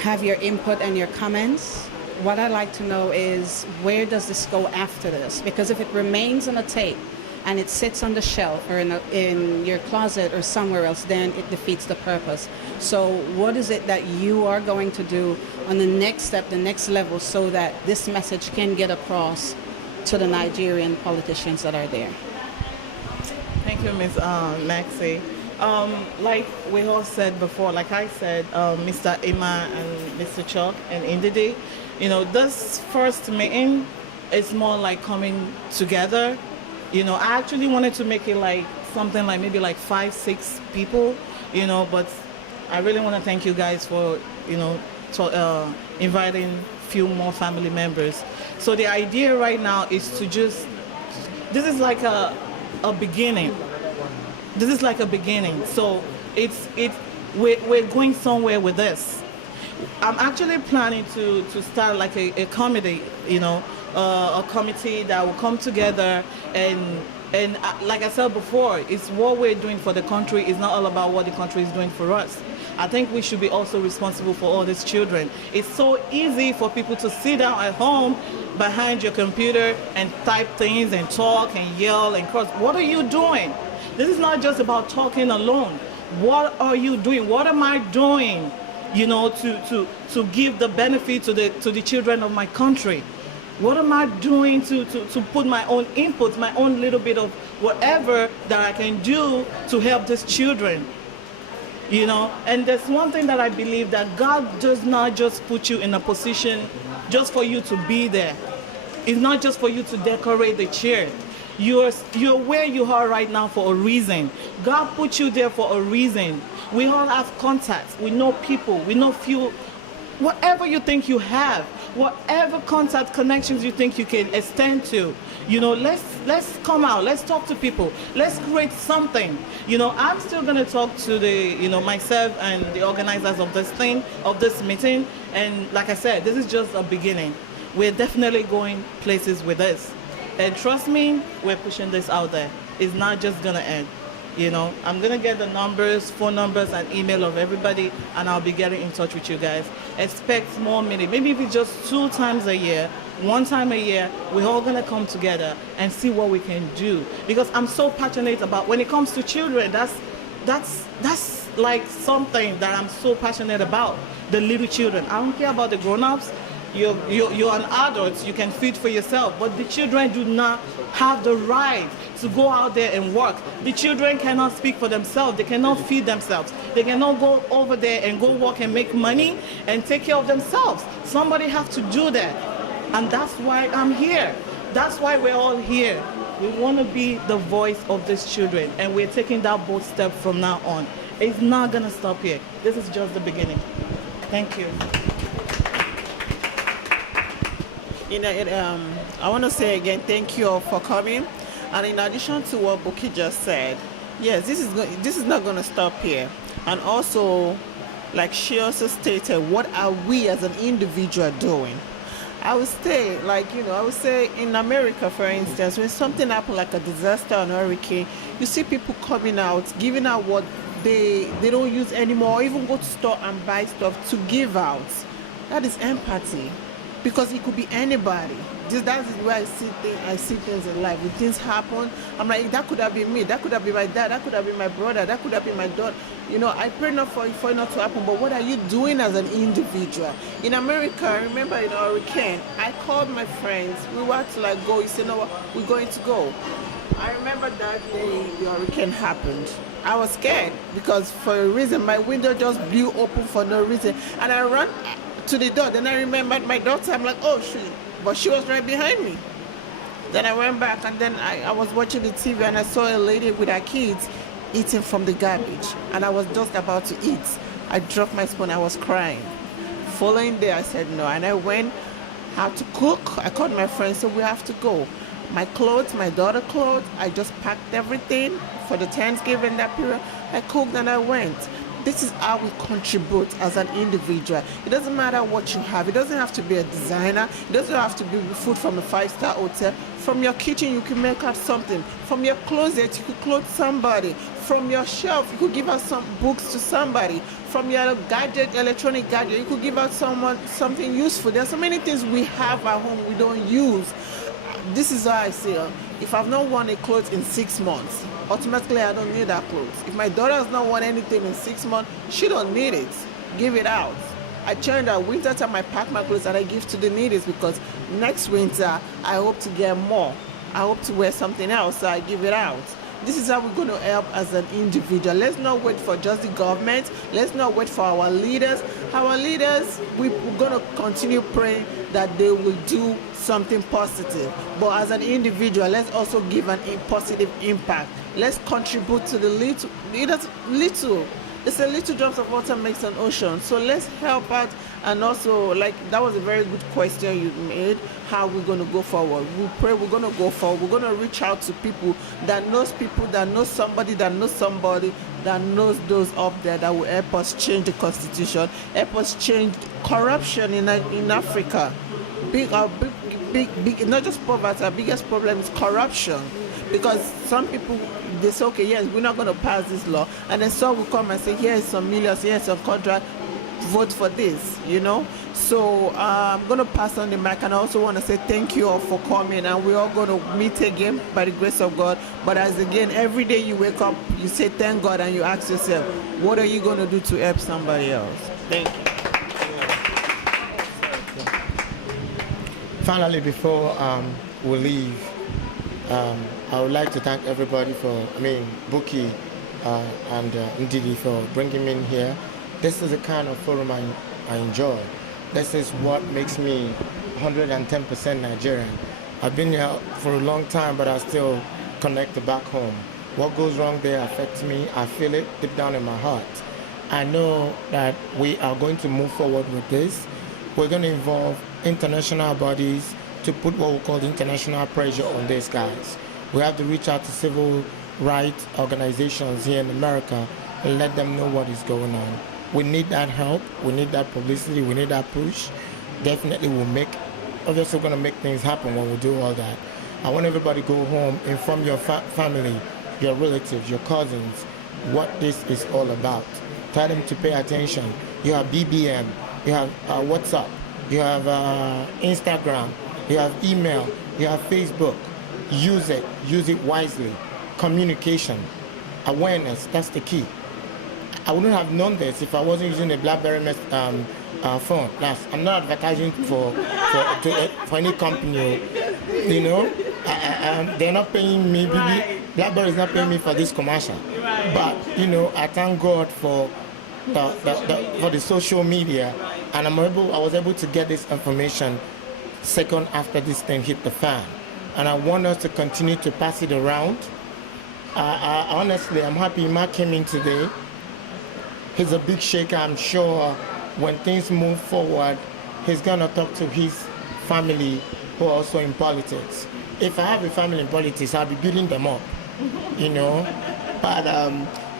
have your input and your comments. What I'd like to know is, where does this go after this? Because if it remains on a tape and it sits on the shelf or in your closet or somewhere else, then it defeats the purpose. So what is it that you are going to do on the next step, the next level, so that this message can get across to the Nigerian politicians that are there? Thank you, Ms. Maxie. Like we all said before, like I said, Mr. Emma and Mr. Chuck and Indidi, this first meeting is more like coming together. I actually wanted to make it like something like maybe like 5-6 people, but I really want to thank you guys for, inviting few more family members. So the idea right now is to this is like a beginning. This is like a beginning. So we're going somewhere with this. I'm actually planning to start like a committee, a committee that will come together and like I said before, it's what we're doing for the country. It's not all about what the country is doing for us. I think we should be also responsible for all these children. It's so easy for people to sit down at home behind your computer and type things and talk and yell and curse. What are you doing? This is not just about talking alone. What are you doing? What am I doing, to give the benefit to the children of my country? What am I doing to put my own input, my own little bit of whatever that I can do to help these children? And there's one thing that I believe, that God does not just put you in a position just for you to be there. It's not just for you to decorate the chair. You're where you are right now for a reason. God put you there for a reason. We all have contacts. We know people. We know few. Whatever you think you have, whatever contact connections you think you can extend to, let's come out. Let's talk to people. Let's create something. I'm still gonna talk to the, myself and the organizers of this meeting. And like I said, this is just a beginning. We're definitely going places with this. And trust me, we're pushing this out there. It's not just gonna end. I'm gonna get the numbers, phone numbers, and email of everybody, and I'll be getting in touch with you guys. Expect more meetings. Maybe if it's just 2 times a year, 1 time a year, we're all gonna come together and see what we can do. Because I'm so passionate about, when it comes to children, that's like something that I'm so passionate about. The little children. I don't care about the grown-ups. You're an adult, you can feed for yourself, but the children do not have the right to go out there and work. The children cannot speak for themselves, they cannot feed themselves, they cannot go over there and go work and make money and take care of themselves. Somebody has to do that, and that's why I'm here. That's why we're all here. We want to be the voice of these children, and we're taking that bold step from now on. It's not going to stop here. This is just the beginning. Thank you. I want to say again, thank you all for coming. And in addition to what Buki just said, yes, this is not going to stop here. And also, like she also stated, what are we as an individual doing? I would say, in America, for instance, when something happens like a disaster or a hurricane, you see people coming out, giving out what they don't use anymore, or even go to store and buy stuff to give out. That is empathy. Because it could be anybody. That is where I see things in life. When things happen, I'm like, that could have been me, that could have been my dad, that could have been my brother, that could have been my daughter. I pray not for it not to happen, but what are you doing as an individual? In America, I remember in a hurricane, I called my friends. We were to go. He said, no, we're going to go. I remember that day the hurricane happened. I was scared because for a reason, my window just blew open for no reason. And I ran to the door. Then I remembered my daughter. I'm like, oh shoot, but she was right behind me. Then I went back, and then I was watching the TV, and I saw a lady with her kids eating from the garbage, and I was just about to eat. I dropped my spoon. I was crying. Following day, I said no, and I went, had to cook. I called my friend, so we have to go. My clothes, my daughter's clothes, I just packed everything for the Thanksgiving that period. I cooked and I went. This is how we contribute as an individual. It doesn't matter what you have. It doesn't have to be a designer. It doesn't have to be food from a 5-star hotel. From your kitchen, you can make out something. From your closet, you could clothe somebody. From your shelf, you could give out some books to somebody. From your gadget, electronic gadget, you could give out someone something useful. There are so many things we have at home we don't use. This is why I say, if I've not worn a clothes in 6 months, automatically I don't need that clothes. If my daughter has not worn anything in 6 months, she don't need it. Give it out. I change that winter time, I pack my clothes and I give to the needy because next winter I hope to get more. I hope to wear something else, so I give it out. This is how we're going to help as an individual. Let's not wait for just the government. Let's not wait for our leaders. Our leaders, we're going to continue praying that they will do something positive. But as an individual, let's also give a positive impact. Let's contribute to the little. It's a little drops of water makes an ocean. So let's help out. And also, like, that was a very good question you made. How we're going to go forward. We pray we're going to go forward. We're going to reach out to people, that knows somebody, that knows those up there that will help us change the constitution, help us change corruption in Africa. Big, not just poverty, our biggest problem is corruption. Because some people, they say, okay, yes, we're not going to pass this law. And then some will come and say, here's some millions, here's some contract, vote for this, So I'm going to pass on the mic, and I also want to say thank you all for coming, and we're all going to meet again by the grace of God. But as again, every day you wake up, you say thank God, and you ask yourself, what are you going to do to help somebody else? Thank you. Finally, before we leave, I would like to thank everybody Buki and Ndidi for bringing me in here. This is the kind of forum I enjoy. This is what makes me 110% Nigerian. I've been here for a long time, but I still connect back home. What goes wrong there affects me. I feel it deep down in my heart. I know that we are going to move forward with this. We're going to involve international bodies to put what we call international pressure on these guys. We have to reach out to civil rights organizations here in America and let them know what is going on. We need that help, we need that publicity, we need that push. Definitely obviously we're going to make things happen when we do all that. I want everybody to go home, inform your family, your relatives, your cousins, what this is all about. Tell them to pay attention. You have BBM, you have WhatsApp, you have Instagram, you have email, you have Facebook. Use it wisely. Communication, awareness, that's the key. I wouldn't have known this if I wasn't using a BlackBerry phone. I'm not advertising for any company, they're not paying me. BlackBerry is not paying me for this commercial. But I thank God for the social media, and I was able to get this information second after this thing hit the fan. And I want us to continue to pass it around. Honestly, I'm happy Mark came in today. He's a big shaker. I'm sure when things move forward, he's going to talk to his family who are also in politics. If I have a family in politics, I'll be building them up, But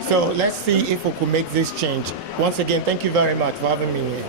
so let's see if we could make this change. Once again, thank you very much for having me here.